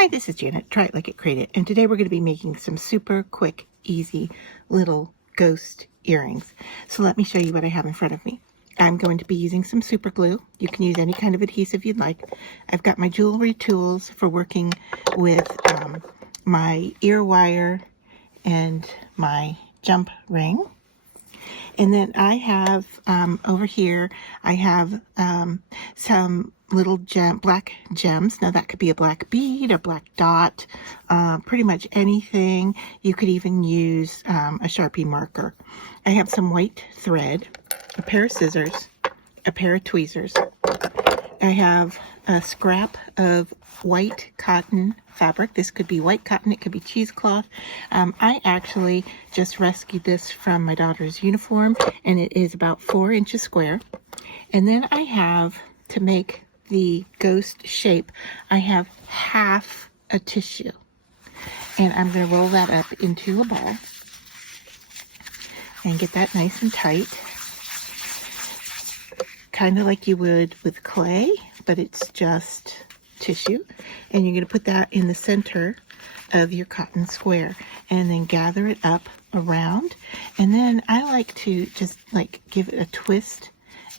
Hi, this is Janet, Try It Like It Create It, and today we're going to be making some super quick, easy little ghost earrings. So let me show you what I have in front of me. I'm going to be using some super glue. You can use any kind of adhesive you'd like. I've got my jewelry tools for working with my ear wire and my jump ring. And then I have over here, I have some little black gems. Now that could be a black bead, a black dot, pretty much anything. You could even use a Sharpie marker. I have some white thread, a pair of scissors, a pair of tweezers. I have a scrap of white cotton fabric. This could be white cotton, it could be cheesecloth. I actually just rescued this from my daughter's uniform, and it is about 4 inches square. And then I have, to make the ghost shape, I have half a tissue. And I'm going to roll that up into a ball and get that nice and tight. Kind of like you would with clay, but it's just tissue. And you're going to put that in the center of your cotton square and then gather it up around. And then I like to just give it a twist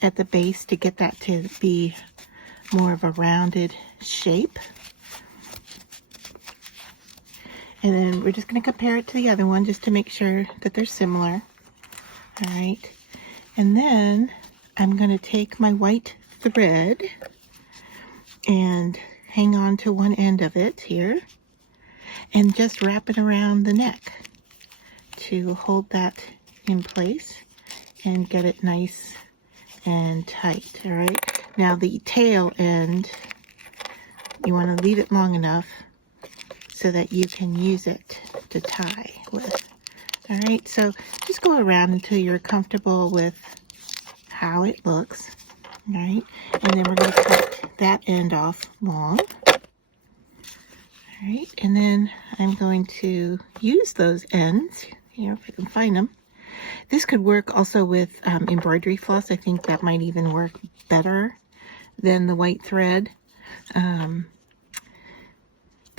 at the base to get that to be more of a rounded shape. And then we're just going to compare it to the other one just to make sure that they're similar. All right. And then I'm going to take my white thread and hang on to one end of it here and just wrap it around the neck to hold that in place and get it nice and tight. All right. Now the tail end, you want to leave it long enough so that you can use it to tie with. All right. So just go around until you're comfortable with how it looks. All right, and then we're going to cut that end off long. All right, and then I'm going to use those ends here if I can find them. This could work also with embroidery floss. I think that might even work better than the white thread. But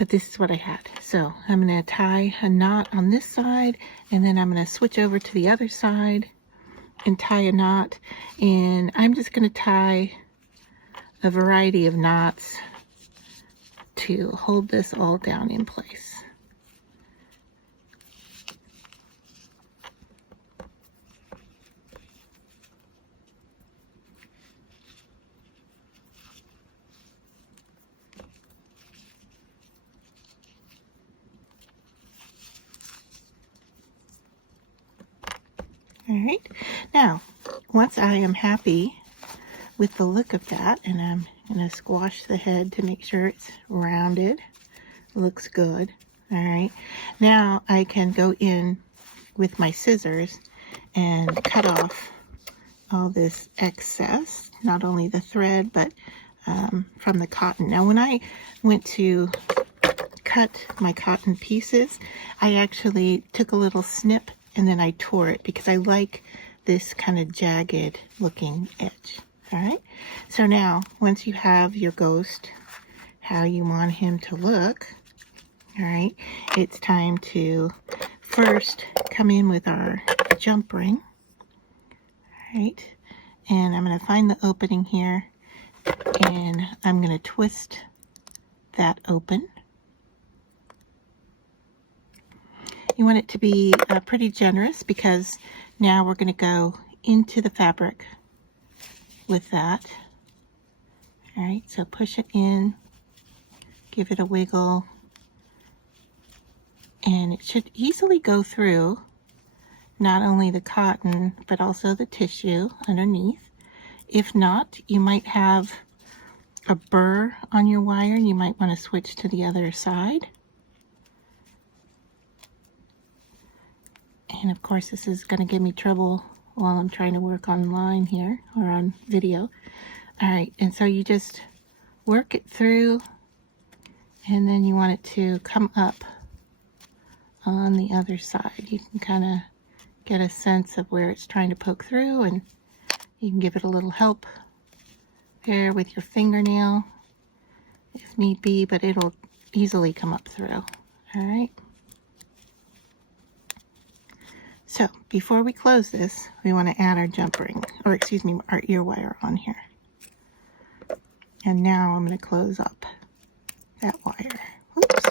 this is what I had. So I'm going to tie a knot on this side, and then I'm going to switch over to the other side and tie a knot. And I'm just going to tie a variety of knots to hold this all down in place. All right, now once I am happy with the look of that, and I'm going to squash the head to make sure it's rounded, looks good. All right, now I can go in with my scissors and cut off all this excess, not only the thread but from the cotton. Now when I went to cut my cotton pieces, I actually took a little snip and then I tore it because I like this kind of jagged looking edge. All right, so now once you have your ghost how you want him to look, all right, it's time to first come in with our jump ring. All right, and I'm going to find the opening here and I'm going to twist that open. You want it to be pretty generous because now we're going to go into the fabric with that. All right, so push it in, give it a wiggle, and it should easily go through not only the cotton but also the tissue underneath. If not, you might have a burr on your wire and you might want to switch to the other side. And of course this is going to give me trouble while I'm trying to work online here or on video. All right, and so you just work it through and then you want it to come up on the other side. You can kind of get a sense of where it's trying to poke through, and you can give it a little help there with your fingernail if need be, but it'll easily come up through. All right. So before we close this, we want to add our jump ring, or excuse me, our ear wire on here. And now I'm going to close up that wire. Oops.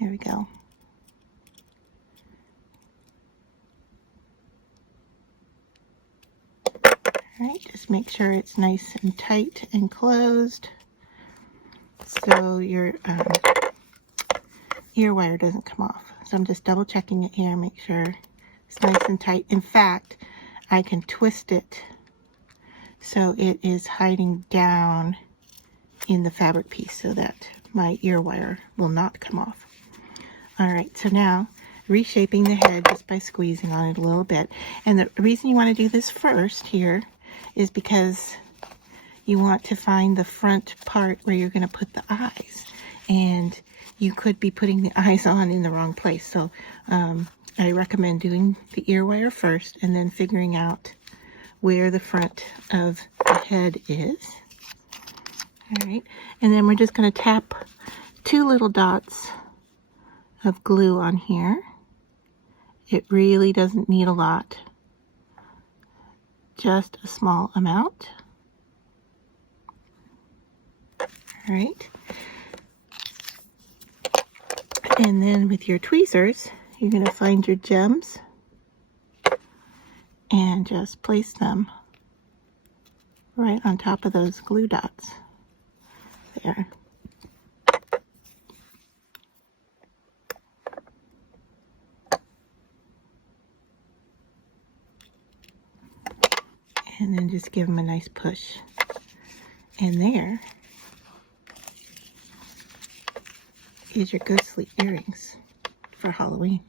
There we go. Alright, just make sure it's nice and tight and closed so your ear wire doesn't come off. So I'm just double checking it here, make sure it's nice and tight. In fact, I can twist it so it is hiding down in the fabric piece so that my ear wire will not come off. Alright, so now reshaping the head just by squeezing on it a little bit. And the reason you want to do this first here is because you want to find the front part where you're going to put the eyes. And you could be putting the eyes on in the wrong place. So I recommend doing the ear wire first and then figuring out where the front of the head is. Alright, and then we're just going to tap 2 little dots of glue on here. It really doesn't need a lot, just a small amount. All right, and then with your tweezers, you're going to find your gems and just place them right on top of those glue dots. There. And then just give them a nice push. And there is your Ghost Sleep earrings for Halloween.